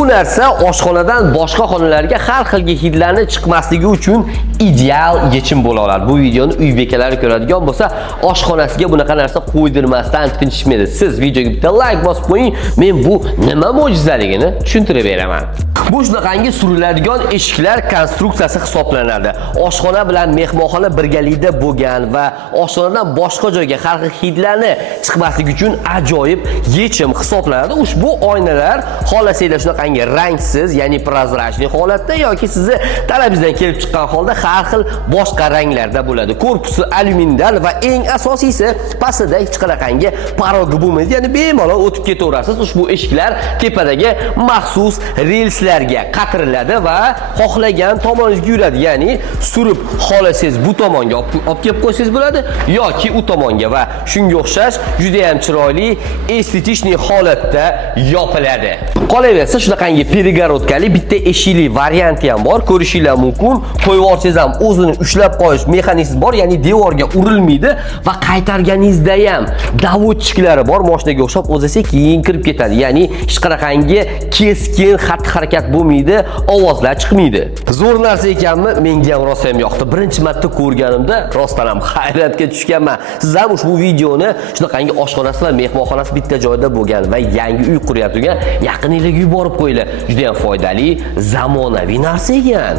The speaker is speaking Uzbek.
Bu narsa oshxonadan boshqa xonalarga har xil hidlarni chiqmasligi uchun ideal yechim bo'la oladi. Bu videoni uy bekalari ko'radigan bo'lsa, oshxonasiga bunaqa narsa qo'ydirmasdan tinchishmaydi. Siz videoga bitta like bosib qo'ying, men bu nima mo'jizaligini tushuntirib beraman. Bu shunaqangi suriladigan eshiklar konstruksiyasi hisoblanadi. Oshxona bilan mehmonxona birgalikda bo'lgan va oshxonadan boshqa joyga har xil hidlarni chiqmasligi uchun ajoyib yechim hisoblanadi. Ushbu oynalar xohlasanglar shunaqangi rangsiz, ya'ni prozrachniy holatda yoki sizni talabingizdan kelib chiqqan holda har xil boshqa ranglarda bo'ladi. Korpusi alyumindan va eng asosiysi pastida hech qanaqangi parogi bo'lmaydi. Ya'ni bemalol o'tib ketaverasiz. Ushbu eshiklar tepadagi maxsus relslarga qatiriladi va xohlagan tomoningizga yuradi. Ya'ni surib xohlasangiz bu tomonga olib kelib qo'ysangiz bo'ladi yoki u tomonga va shunga o'xshash juda ham chiroyli estetik holatda yopiladi. Qolaversa shunaqangi перегородкali bitta eshikli varianti ham bor. Ko'rishinglar mumkin. Qo'yib olsangiz ham o'zini ushlab qo'yish mexanizmi bor, ya'ni devorga urilmaydi va qaytarganingizda ham davodchiklari bor. Mashinaga o'xshab o'zi sekin kirib ketadi. Ya'ni hech qanaqangi keskin xatti-harakat bo'lmaydi, ovozlar chiqmaydi. Zo'r narsa ekanmi? Menga ham rosa ham yoqdi. Birinchi marta ko'rganimda rostdan ham hayratga tushganman. Siz ham ushbu videoni shunaqangi oshxonasi va mehmonxonasi bitta joyda bo'lgan va yangi uy quryapti turgan yaqiningizga yuborib qo'yinglar. Juda ham foydali, zamonaviy narsa ekan.